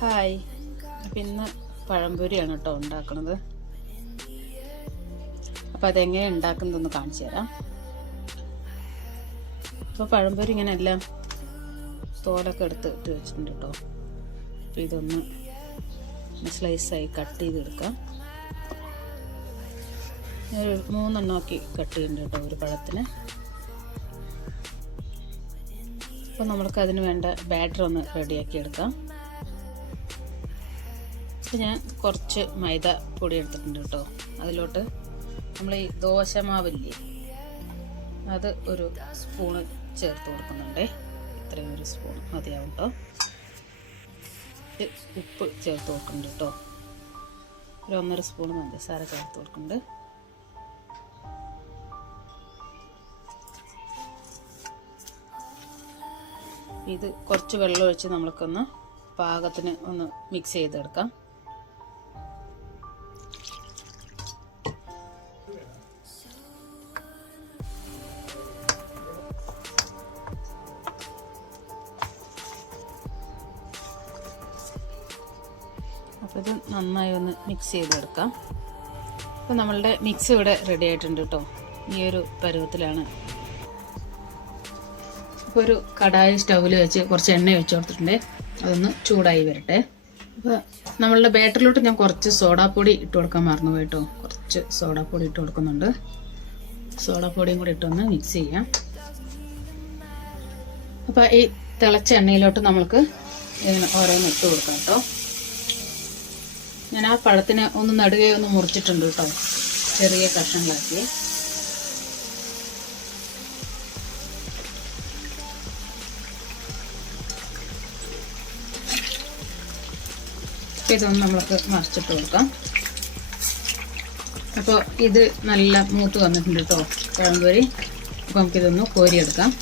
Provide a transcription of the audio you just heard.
Hi, അപ്പം ഇന്ന് പഴംപൊരിയാണ് കേട്ടോ ഉണ്ടാക്കുന്നത്. അപ്പോൾ അതെങ്ങനെ ഉണ്ടാക്കുന്നതെന്ന് കാണിച്ചു തരാം. അപ്പോൾ പഴംപൊരി ഇങ്ങനെ എല്ലാം തോലൊക്കെ എടുത്ത് ഇട്ട് വെച്ചിട്ടുണ്ട് കേട്ടോ. അപ്പോൾ ഇതൊന്ന് സ്ലൈസായി കട്ട് ചെയ്തെടുക്കാം. ഒരു 3 എണ്ണമാക്കി കട്ട് ചെയ്യുന്നുണ്ട് കേട്ടോ ഒരു പഴത്തിന്. അപ്പോൾ നമ്മൾക്ക് അതിന് വേണ്ട ബാറ്റർ ഒന്ന് റെഡിയാക്കി എടുക്കാം. അപ്പോൾ ഞാൻ കുറച്ച് മൈദ പൊടി എടുത്തിട്ടുണ്ട് കേട്ടോ. അതിലോട്ട് നമ്മൾ ഈ ദോശമാവില്ലേ, അത് ഒരു സ്പൂണ് ചേർത്ത് കൊടുക്കുന്നുണ്ട്. ഇത്രയും ഒരു സ്പൂൺ മതിയാവും കേട്ടോ. ഉപ്പ് ചേർത്ത് കൊടുക്കുന്നുണ്ട് കേട്ടോ. ഒരു 1.5 സ്പൂൺ പഞ്ചസാര ചേർത്ത് കൊടുക്കുന്നുണ്ട്. ഇത് കുറച്ച് വെള്ളം ഒഴിച്ച് നമ്മൾക്കൊന്ന് പാകത്തിന് ഒന്ന് മിക്സ് ചെയ്തെടുക്കാം. അപ്പോൾ ഇത് നന്നായി ഒന്ന് മിക്സ് ചെയ്തെടുക്കാം. അപ്പോൾ നമ്മളുടെ മിക്സ് ഇവിടെ റെഡി ആയിട്ടുണ്ട് കേട്ടോ. ഈ ഒരു പരുവത്തിലാണ്. അപ്പോൾ ഒരു കടായി സ്റ്റൗവിൽ വെച്ച് കുറച്ച് എണ്ണ ഒഴിച്ച് കൊടുത്തിട്ടുണ്ട്. അതൊന്ന് ചൂടായി വരട്ടെ. അപ്പോൾ നമ്മളുടെ ബാറ്ററിലോട്ട് ഞാൻ കുറച്ച് സോഡാപ്പൊടി ഇട്ട് കൊടുക്കാൻ മറന്നു പോയിട്ടോ. കുറച്ച് സോഡാപ്പൊടി ഇട്ട് കൊടുക്കുന്നുണ്ട്. സോഡാപ്പൊടിയും കൂടി ഇട്ടൊന്ന് മിക്സ് ചെയ്യാം. അപ്പോൾ ഈ തിളച്ച എണ്ണയിലോട്ട് നമ്മൾക്ക് ഇങ്ങനെ ഓരോന്ന് ഇട്ട് കൊടുക്കാം കേട്ടോ. ഞാൻ ആ പഴത്തിന് ഒന്ന് നടുകെ ഒന്ന് മുറിച്ചിട്ടുണ്ട് കേട്ടോ, ചെറിയ കഷ്ണങ്ങളാക്കി. ഇതൊന്ന് നമ്മൾക്ക് മറിച്ചിട്ട് കൊടുക്കാം. അപ്പോൾ ഇത് നല്ല മൂത്ത് വന്നിട്ടുണ്ട് കേട്ടോ പഴംപൊരി. അപ്പോൾ നമുക്കിതൊന്ന് കോരിയെടുക്കാം.